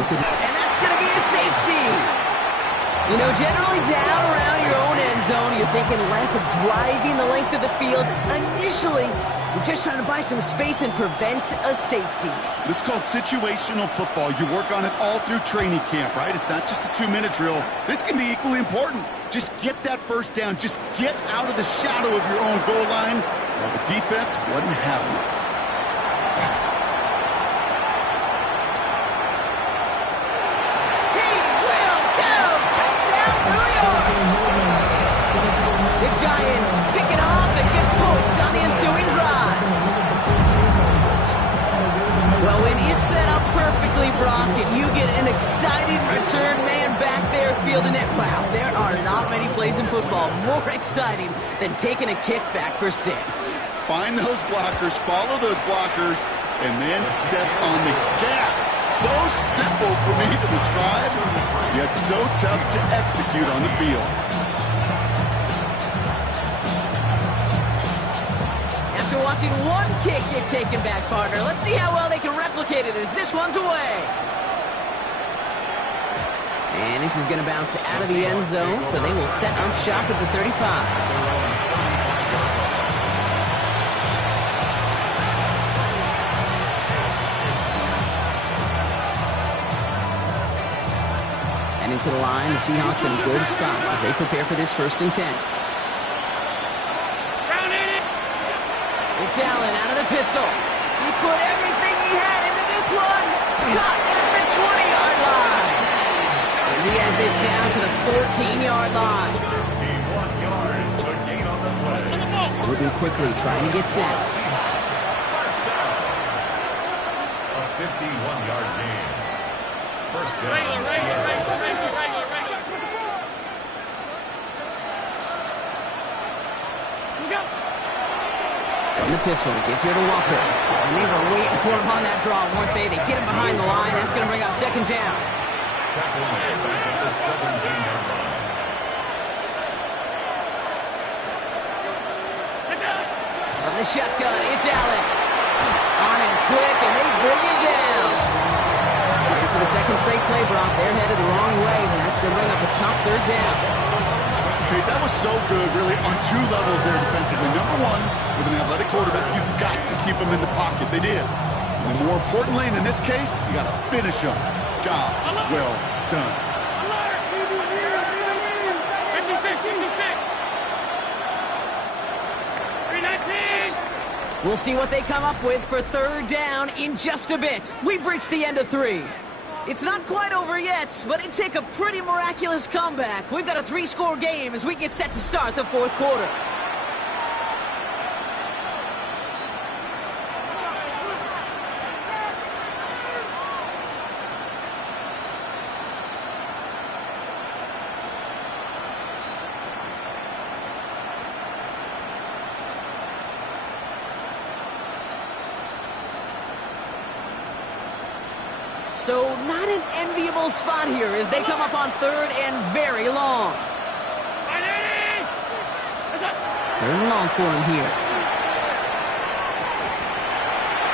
And that's going to be a safety. You know, generally down around your own end zone, you're thinking less of driving the length of the field. Initially, you're just trying to buy some space and prevent a safety. This is called situational football. You work on it all through training camp, right? It's not just a 2-minute drill. This can be equally important. Just get that first down. Just get out of the shadow of your own goal line. Well, the defense wasn't happy. The Giants pick it off and get points on the ensuing drive. Well, when it's set up perfectly, Brock, and you get an exciting return man back there fielding it, wow, there are not many plays in football more exciting than taking a kick back for 6. Find those blockers, follow those blockers, and then step on the gas. So simple for me to describe, yet so tough to execute on the field. After watching one kick get taken back, partner, let's see how well they can replicate it as this one's away. And this is going to bounce out of the end zone, so they will set up shop at the 35. And into the line, the Seahawks in a good spot as they prepare for this 1st and 10. It's Allen out of the pistol. He put everything he had into this one. Caught at the 20-yard line. And he has this down to the 14-yard line. 31 yards to gain on the play. Moving quickly, trying to get set. First down. A 51-yard gain. First down. Regular. From the pistol, give here to Walker. And they were waiting for him on that draw, weren't they? They get him behind the line. That's going to bring out 2nd down. Tackle made back at the 17-yard line. From the shotgun, it's Allen. On him quick, and they bring him down. And for the 2nd straight play, Brock, they're headed the wrong way, and that's going to bring up a top 3rd down. Okay, that was so good, really, on 2 levels there defensively. Number 1, with an athletic quarterback, you've got to keep him in the pocket. They did. And more importantly, and in this case, you got to finish him. Job well done. We'll see what they come up with for 3rd down in just a bit. We've reached the end of 3. It's not quite over yet, but it'd take a pretty miraculous comeback. We've got a 3-score game as we get set to start the 4th quarter. So not an enviable spot here as they come up on 3rd and very long. 3rd and long for him here.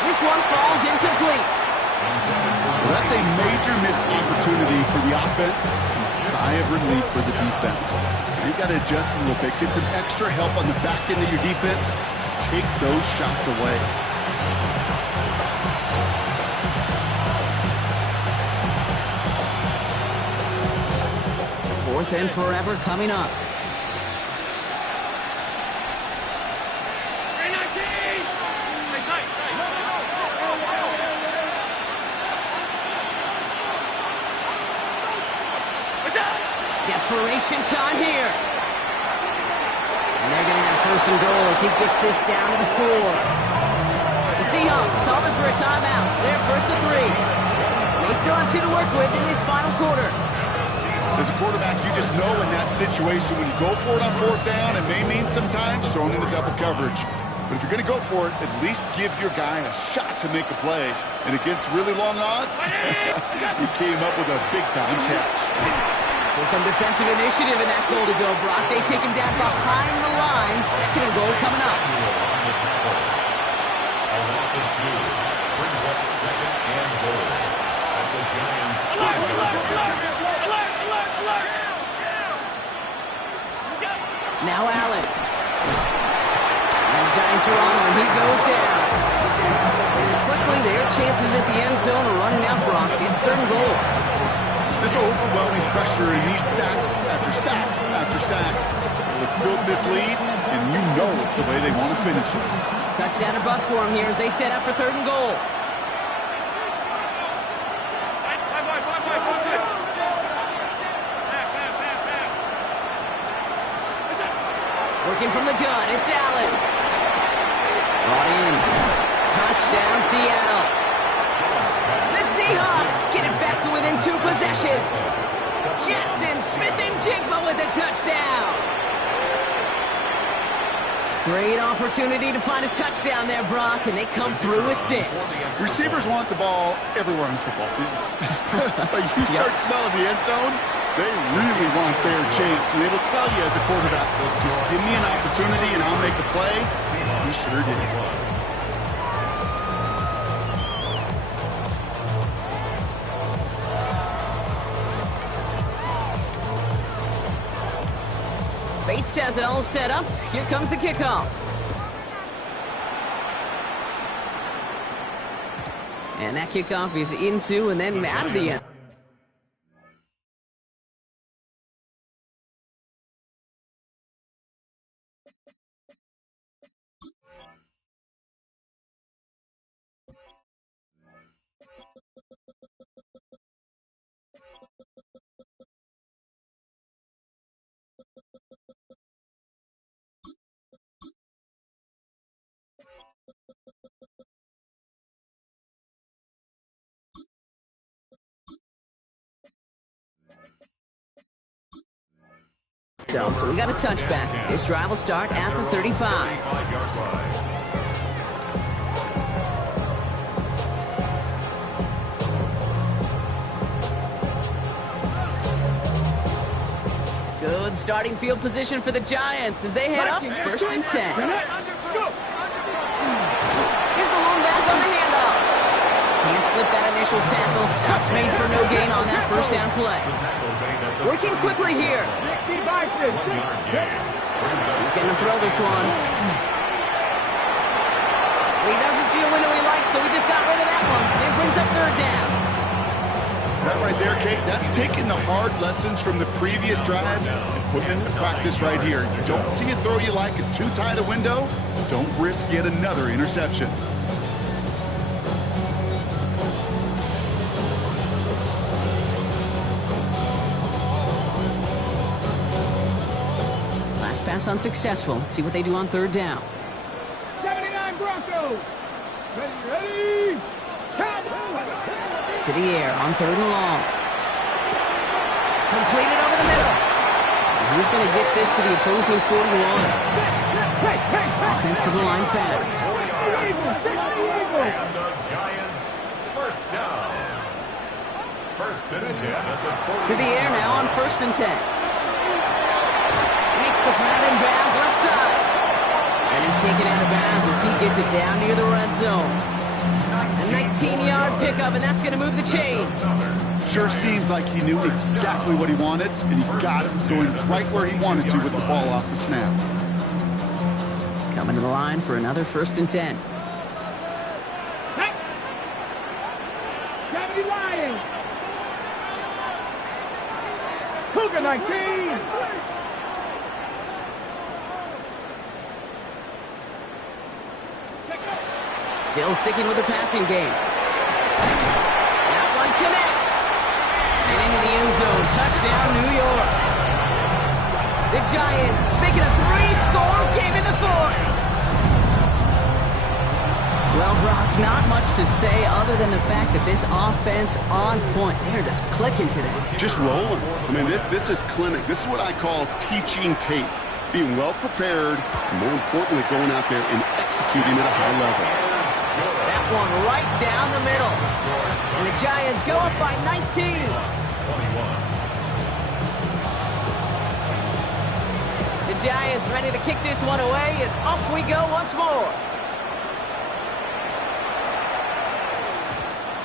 This one falls incomplete. Well, that's a major missed opportunity for the offense. Sigh of relief for the defense. You've got to adjust a little bit. Get some extra help on the back end of your defense to take those shots away. 4th and forever coming up. desperation time here. And they're going to have first and goal as he gets this down to the 4. The Seahawks calling for a timeout. So they're first and 3. They still have 2 to work with in this final quarter. As a quarterback, you just know in that situation when you go for it on 4th down, it may mean sometimes throwing into double coverage. But if you're going to go for it, at least give your guy a shot to make a play. And against really long odds, he came up with a big-time catch. So some defensive initiative in that goal to go, Brock. They take him down behind the line. Second and goal coming up. A loss of 2 brings up second and goal at the Giants' 5-yard line. Now Allen. And the Giants are on when he goes down. And quickly, their chances at the end zone are running out, Brock. It's third and goal. This overwhelming pressure and these sacks after sacks after sacks. Let's build this lead, and you know it's the way they want to finish it. Touchdown or bust for him here as they set up for third and goal. Working from the gun, it's Allen. Brought in. Touchdown, Seattle. The Seahawks get it back to within 2 possessions. Jackson Smith-Njigba with a touchdown. Great opportunity to find a touchdown there, Brock, and they come through with 6. Receivers want the ball everywhere on the football field. But you start smelling the end zone, they really want their chance. And they will tell you as a quarterback, just give me an opportunity and I'll make a play. He sure did. Bates has it all set up. Here comes the kickoff. And that kickoff is into and then out of the end. So we got a touchback. This drive will start at the 35. 35-yard line. Good starting field position for the Giants as they head up first and 10. Here's the lone back on the handoff. Can't slip that initial tackle. Stops made for no gain on that first down play. Working quickly here. He's going to throw this one. He doesn't see a window he likes, so he just got rid of that one. It brings up third down. That right there, Kate, that's taking the hard lessons from the previous drive and putting it into practice right here. You don't see a throw you like, it's too tight a window, don't risk yet another interception. Last pass unsuccessful. Let's see what they do on third down. 79 Broncos. Ready. To the air on third and long. Completed over the middle. And he's going to get this to the opposing 41. Offensive line fast. And the Giants first down. First and 10 at the 40. To the air now on first and 10. Makes the grab in bounds left side. And he's taken out of bounds as he gets it down near the red zone. A 19-yard pickup, and that's going to move the chains. Sure seems like he knew exactly what he wanted, and he got it going right where he wanted to with the ball off the snap. Coming to the line for another first and 10. Deputy Lions. Cougar 19. Still sticking with the passing game. That one connects. And into the end zone. Touchdown, New York. The Giants making a 3-score game in the fourth. Well, Brock, not much to say other than the fact that this offense on point. They're just clicking today. Just rolling. I mean, this is clinic. This is what I call teaching tape. Being well prepared, and more importantly, going out there and executing at a high level. That one right down the middle. And the Giants go up by 19. The Giants ready to kick this one away, and off we go once more.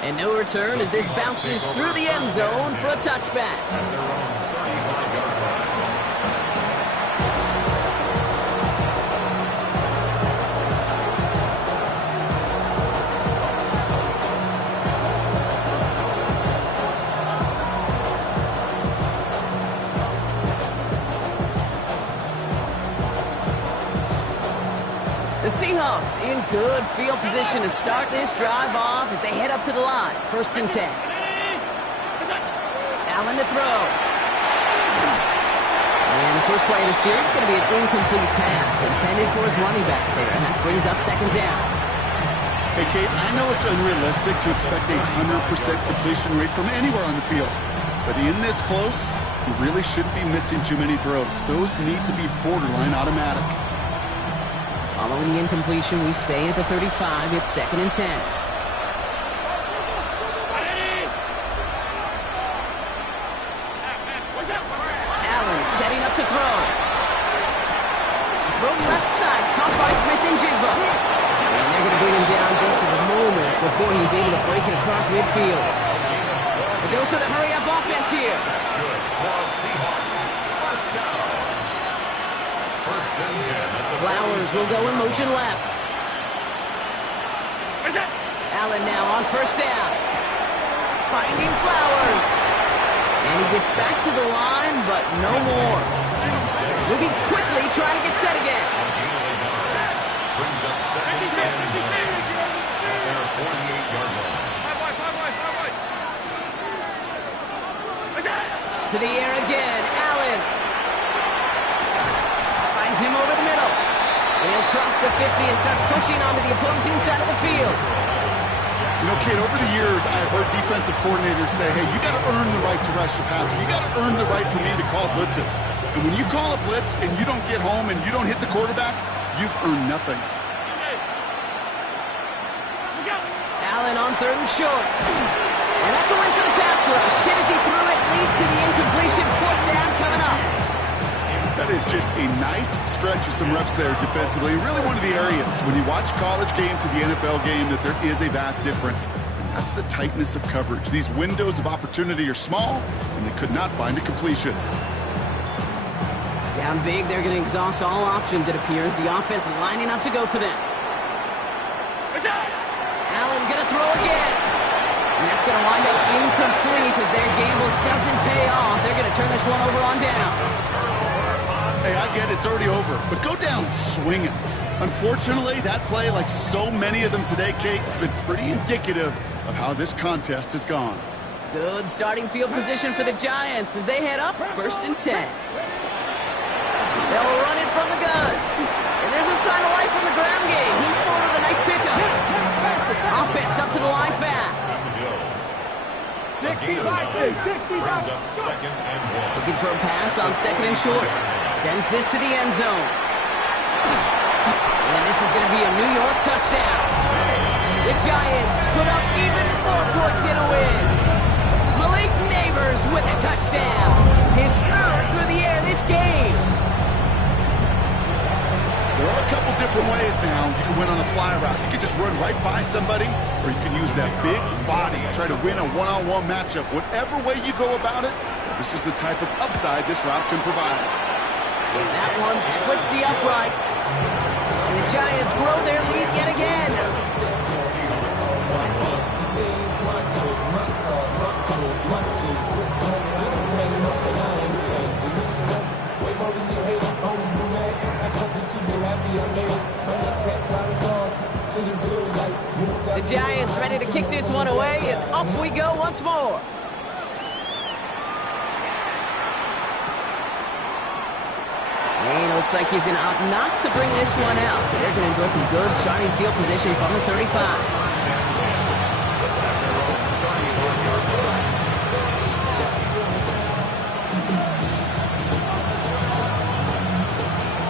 And no return as this bounces through the end zone for a touchback. The Seahawks in good field position to start this drive off as they head up to the line. 1st and 10. Allen to throw. And the first play of the series is going to be an incomplete pass intended for his running back there, and that brings up 2nd down. Hey, Kate, I know it's unrealistic to expect a 100% completion rate from anywhere on the field. But in this close, you really shouldn't be missing too many throws. Those need to be borderline automatic. Following the incompletion, we stay at the 35. It's 2nd and 10. Allen setting up to throw. Throw left side, caught by Smith-Njigba. And they're going to bring him down just a moment before he's able to break it across midfield. It goes to the hurry-up offense here. That's good. For Seahawks. First down. 1st and 10. Flowers will go in motion left. Allen now on 1st down. Finding Flowers. And he gets back to the line, but no more. Moving quickly, trying to get set again. Brings up 2nd and 10 at their 48-yard line. To the air again, Allen. Finds him over the middle. And he'll cross the 50 and start pushing onto the opposing side of the field. You know, Kate, over the years, I've heard defensive coordinators say, hey, you got to earn the right to rush the passer. You got to earn the right for me to call blitzes. And when you call a blitz and you don't get home and you don't hit the quarterback, you've earned nothing. Allen on 3rd and short. And that's a win for the pass rush. Shit as he threw it, leads to the incompletion. 4th down coming up. That is just a nice stretch of some reps there defensively. Really one of the areas when you watch college game to the NFL game that there is a vast difference. And that's the tightness of coverage. These windows of opportunity are small, and they could not find a completion. Down big, they're going to exhaust all options, it appears. The offense lining up to go for this. Allen going to throw again. And that's going to wind up incomplete as their gamble doesn't pay off. They're going to turn this one over on downs. Hey, I get it, it's already over, but go down swinging. Unfortunately, that play, like so many of them today, Kate, has been pretty indicative of how this contest has gone. Good starting field position for the Giants as they head up 1st and 10. They'll run it from the gun. And there's a sign of life from the ground game. He's forward with a nice pickup. Offense up to the line fast. 65. Brings up 2nd and 1. Looking for a pass on 2nd and short. Sends this to the end zone. And this is going to be a New York touchdown. The Giants put up even more points in a win. Malik Neighbors with a touchdown. His 3rd through the air this game. There are a couple different ways now. You can win on a fly route. You can just run right by somebody, or you can use that big body and try to win a one-on-one matchup. Whatever way you go about it, this is the type of upside this route can provide. That one splits the uprights. And the Giants grow their lead yet again. The Giants ready to kick this one away, and off we go once more. Looks like he's going to opt not to bring this one out, so they're going to enjoy some good starting field position from the 35.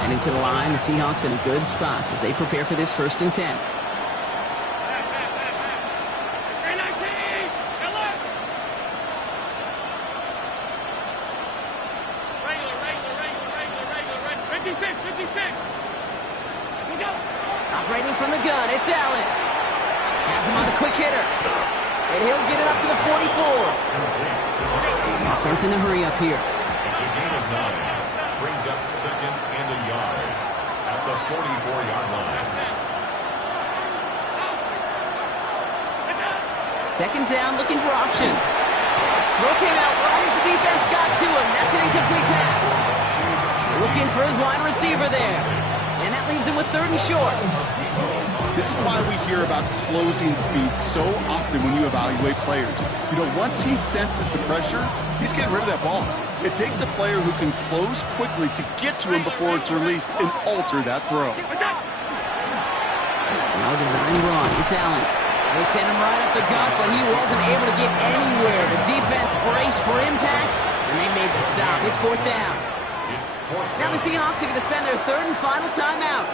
And into the line, the Seahawks in a good spot as they prepare for this 1st and 10. Operating from the gun, it's Allen. Has him on the quick hitter. And he'll get it up to the 44. Offense in a hurry up here. It's a gain of 9. Brings up 2nd and a yard at the 44-yard line. 2nd down, looking for options. Throw came out right as the defense got to him. That's an incomplete pass. Looking for his wide receiver there. And that leaves him with 3rd and short. This is why we hear about closing speed so often when you evaluate players. You know, once he senses the pressure, he's getting rid of that ball. It takes a player who can close quickly to get to him before it's released and alter that throw. No design run. It's Allen. They sent him right up the gut, but he wasn't able to get anywhere. The defense braced for impact, and they made the stop. It's 4th down. Now the Seahawks are going to spend their 3rd and final timeout.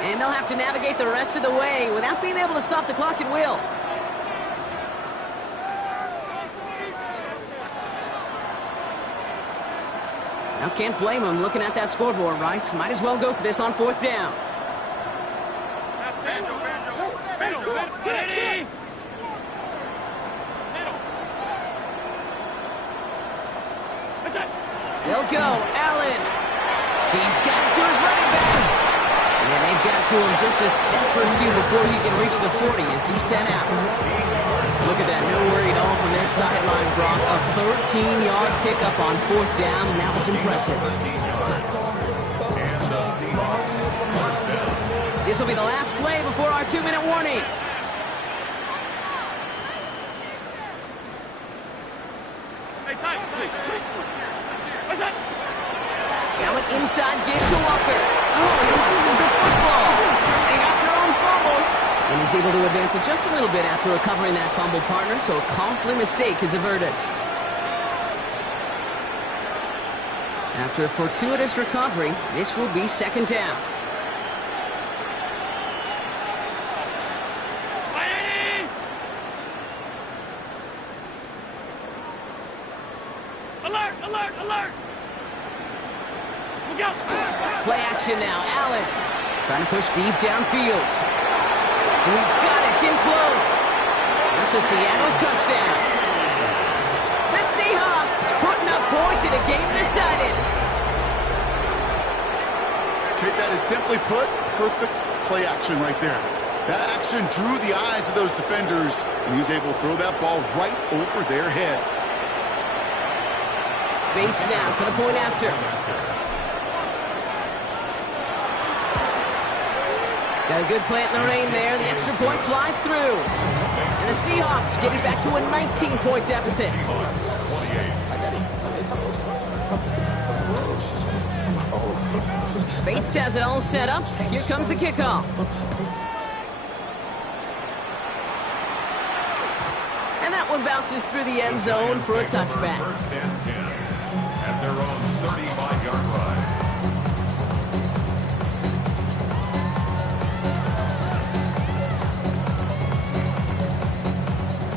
And they'll have to navigate the rest of the way without being able to stop the clock at will. Now can't blame him looking at that scoreboard, right? Might as well go for this on 4th down. They'll go. Allen. He's got it to his running back. And they've got to him just a step or two before he can reach the 40 as he's sent out. Look at that. No worry at all from their sideline, Brock. A 13-yard pickup on 4th down, and that was impressive. And the Seahawks, 1st down. This will be the last play before our 2-minute warning. Now an inside give to Walker. Oh, he loses the football. They got their own fumble. And he's able to advance it just a little bit after recovering that fumble, partner, so a costly mistake is averted. After a fortuitous recovery, this will be 2nd down. Alert! Alert! Alert! Look out! Play action now. Allen trying to push deep downfield. And he's got it. It's in close. That's a Seattle touchdown. The Seahawks putting up points in a game decided. Okay, that is simply put, perfect play action right there. That action drew the eyes of those defenders, and he was able to throw that ball right over their heads. Bates now for the point after. Got a good plant in the rain there. The extra point flies through. And the Seahawks getting back to a 19-point deficit. Bates has it all set up. Here comes the kickoff. And that one bounces through the end zone for a touchback. 1st and 10 at their own 35-yard line.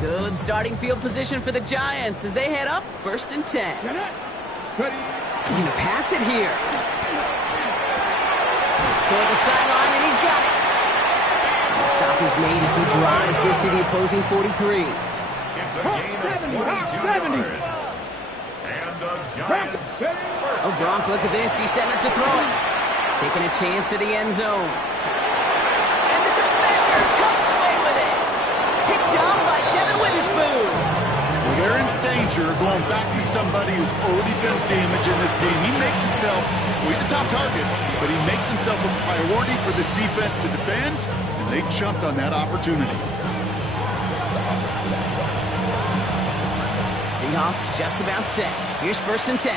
Good starting field position for the Giants as they head up 1st and 10. Ready? He's gonna pass it here. Toward the sideline, and he's got it. The stop is made as he drives this to the opposing 43. It's a gain of 22 yards. And the Giants. Oh, Gronk, look at this. He's setting up to throw it. Taking a chance to the end zone. And the defender comes away with it. Picked up by Devin Witherspoon. Well, they're in danger going back to somebody who's already done damage in this game. He makes himself, well, he's a top target, but he makes himself a priority for this defense to defend, and they jumped on that opportunity. Seahawks just about set. Here's 1st and 10.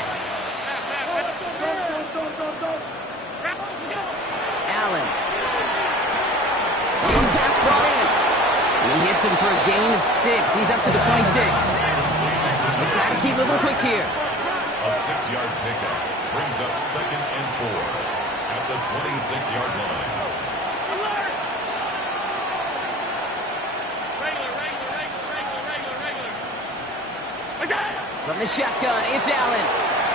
Gets him for a gain of 6. He's up to the 26. They've got to keep moving quick here. A 6-yard pickup brings up 2nd and 4 at the 26-yard line. From the shotgun, it's Allen.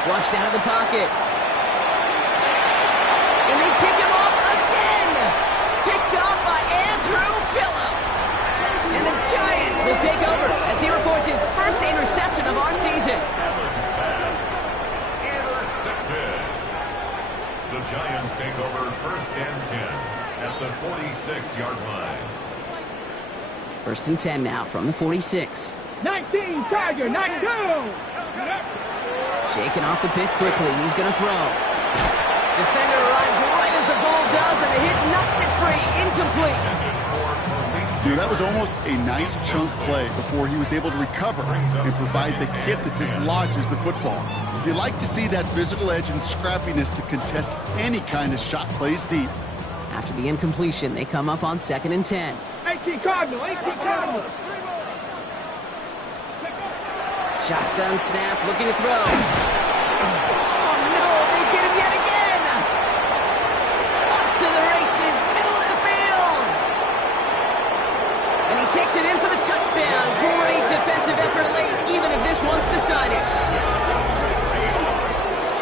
Flushed out of the pocket. And they pick him off again. Picked off by Andrew Phillips. And the Giants will take over as he reports his first interception of our season. Allen's pass intercepted. The Giants take over 1st and 10 at the 46-yard line. 1st and 10 now from the 46. 19, Tiger, 19. Shaking off the pick quickly. He's going to throw. Defender arrives right as the ball does, and the hit knocks it free. Incomplete. That was almost a nice chunk play before he was able to recover and provide the hit that dislodges the football. You like to see that physical edge and scrappiness to contest any kind of shot plays deep. After the incompletion, they come up on 2nd and 10. 18 Cardinal, 18 Cardinal. Shotgun snap, looking to throw. Oh, no, they get him yet again. Off to the races, middle of the field. And he takes it in for the touchdown. Great defensive effort late, even if this one's decided.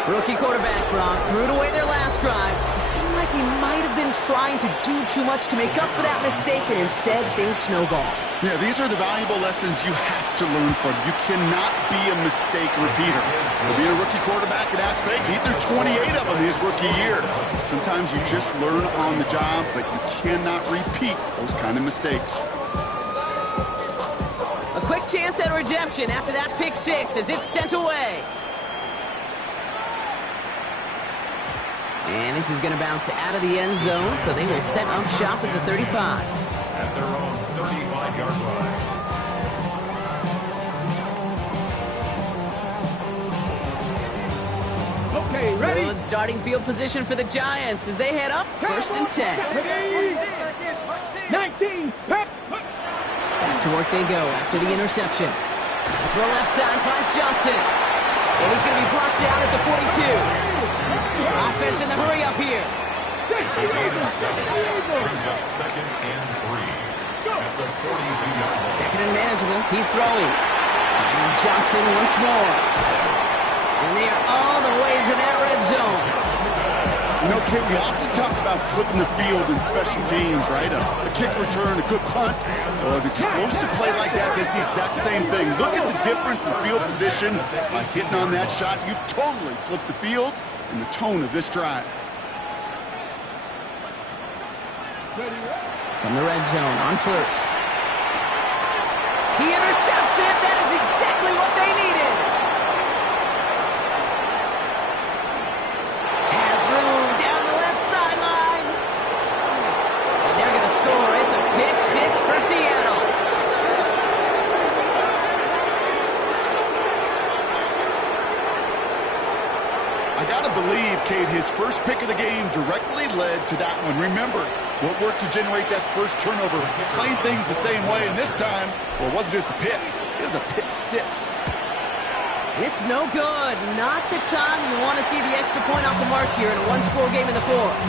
Rookie quarterback Gronk threw it away their last drive. It seemed like he might have been trying to do too much to make up for that mistake, and instead things snowballed. Yeah, these are the valuable lessons you have to learn from. You cannot be a mistake repeater. For being a rookie quarterback in Aspen, he threw 28 of them his rookie year. Sometimes you just learn on the job, but you cannot repeat those kind of mistakes. A quick chance at redemption after that pick 6 as it's sent away. And this is going to bounce out of the end zone, so they will set up shop at the 35. At their own 35-yard line. Okay, ready? Good starting field position for the Giants as they head up 1st and 10. 19. Back to work they go after the interception. Throw left side finds Johnson. And he's going to be blocked down at the 42. Offense in the hurry up here. It's a gain of 7. Brings up 2nd and 3 at the 42-yard line. 2nd and manageable. He's throwing. And Johnson once more. And they are all the way into that red zone. You know, Kid, we often talk about flipping the field in special teams, right? A kick return, a good punt, or an explosive play like that does the exact same thing. Look at the difference in field position. By hitting on that shot, you've totally flipped the field and the tone of this drive. From the red zone on 1st. He intercepts it. That is exactly what they needed. Has room down the left sideline. And they're going to score. It's a pick 6 for Seattle. I gotta believe, Cade, his first pick of the game directly led to that one. Remember, what worked to generate that first turnover, playing things the same way, and this time, well, it wasn't just a pick, it was a pick 6. It's no good. Not the time you want to see the extra point off the mark here in a one-score game in the 4th.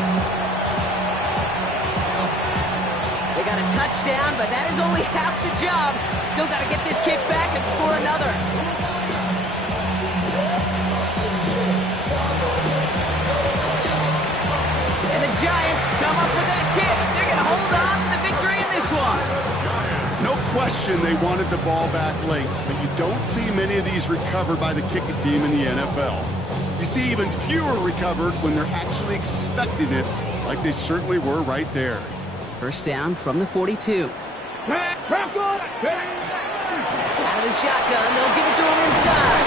They got a touchdown, but that is only half the job. Still got to get this kick back and score another. And the Giants come up with that kick. They're going to hold on to the victory in this one. No question they wanted the ball back late, but you don't see many of these recovered by the kicking team in the NFL. You see even fewer recovered when they're actually expecting it, like they certainly were right there. 1st down from the 42. Out of the shotgun, they'll give it to him inside.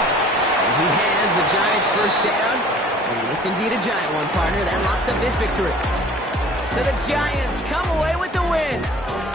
And he has the Giants' 1st down. And it's indeed a giant one, partner. That locks up this victory. So the Giants come away with the win.